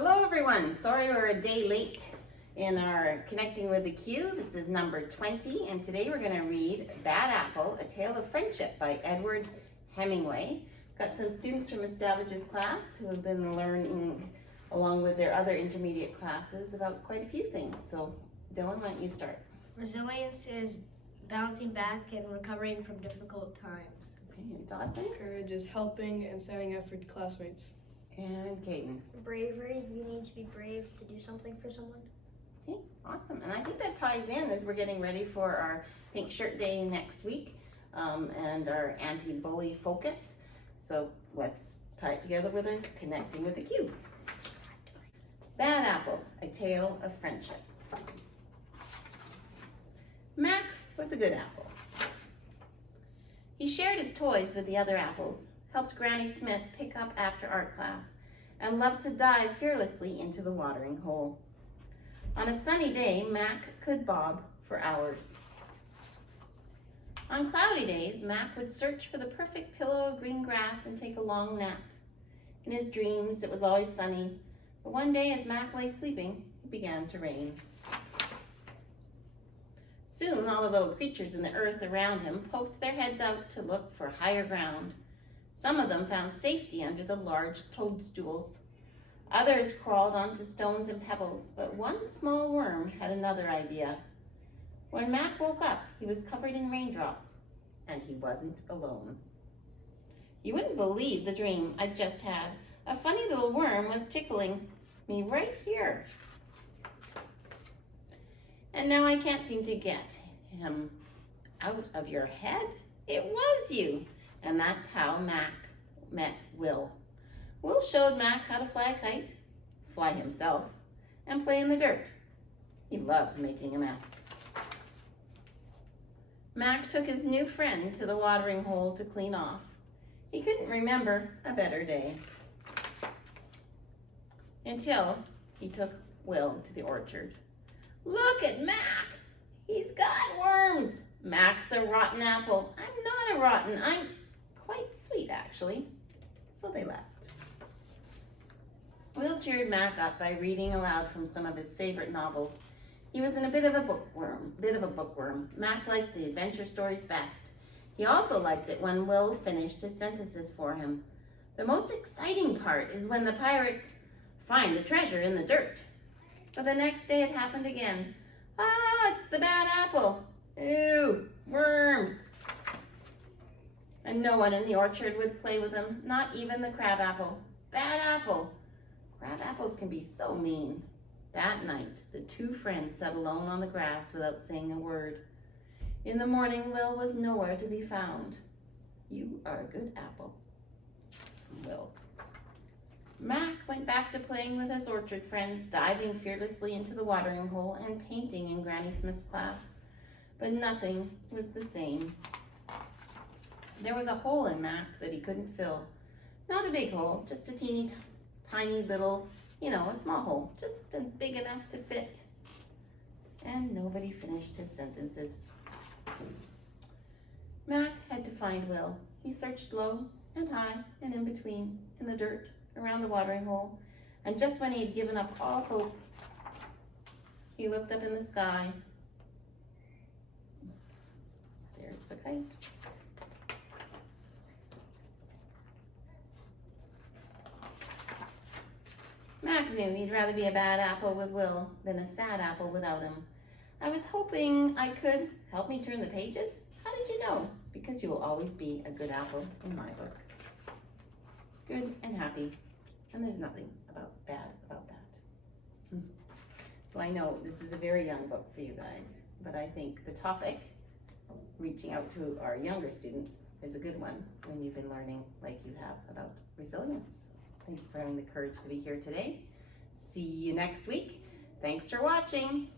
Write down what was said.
Hello everyone, sorry we're a day late in our Connecting with the Q. This is number 20 and today we're going to read Bad Apple, A Tale of Friendship by Edward Hemingway. Got some students from Establich's class who have been learning along with their other intermediate classes about quite a few things. So Dylan, why don't you start? Resilience is bouncing back and recovering from difficult times. Okay, and Dawson? Courage is helping and standing up for classmates. And Caden. Bravery, you need to be brave to do something for someone. Okay, awesome. And I think that ties in as we're getting ready for our Pink Shirt Day next week and our anti-bully focus. So let's tie it together with our Connecting with the Q. Bad Apple, A Tale of Friendship. Mac was a good apple. He shared his toys with the other apples, helped Granny Smith pick up after art class, and loved to dive fearlessly into the watering hole. On a sunny day, Mac could bob for hours. On cloudy days, Mac would search for the perfect pillow of green grass and take a long nap. In his dreams, it was always sunny, but one day as Mac lay sleeping, it began to rain. Soon, all the little creatures in the earth around him poked their heads out to look for higher ground. Some of them found safety under the large toadstools. Others crawled onto stones and pebbles, but one small worm had another idea. When Mac woke up, he was covered in raindrops, and he wasn't alone. You wouldn't believe the dream I'd just had. A funny little worm was tickling me right here. And now I can't seem to get him out of your head. It was you. And that's how Mac met Will. Will showed Mac how to fly a kite, fly himself, and play in the dirt. He loved making a mess. Mac took his new friend to the watering hole to clean off. He couldn't remember a better day. Until he took Will to the orchard. Look at Mac! He's got worms! Mac's a rotten apple. I'm not a rotten, I'm quite sweet, actually. So they left. Will cheered Mac up by reading aloud from some of his favorite novels. He was in a bit of a bookworm. Mac liked the adventure stories best. He also liked it when Will finished his sentences for him. The most exciting part is when the pirates find the treasure in the dirt. But the next day it happened again. Ah, it's the bad apple. Ew, worms. And no one in the orchard would play with him, not even the crabapple. Bad apple. Crabapples can be so mean. That night, the two friends sat alone on the grass without saying a word. In the morning, Will was nowhere to be found. You are a good apple. Will. Mac went back to playing with his orchard friends, diving fearlessly into the watering hole and painting in Granny Smith's class. But nothing was the same. There was a hole in Mac that he couldn't fill. Not a big hole, just a teeny tiny little, a small hole, just big enough to fit. And nobody finished his sentences. Mac had to find Will. He searched low and high and in between, in the dirt, around the watering hole. And just when he had given up all hope, he looked up in the sky. There's the kite. Mac knew he'd rather be a bad apple with Will than a sad apple without him. I was hoping I could help me turn the pages. How did you know? Because you will always be a good apple in my book. Good and happy. And there's nothing bad about that. So I know this is a very young book for you guys, but I think the topic, reaching out to our younger students, is a good one when you've been learning like you have about resilience. Thank you for having the courage to be here today. See you next week. Thanks for watching.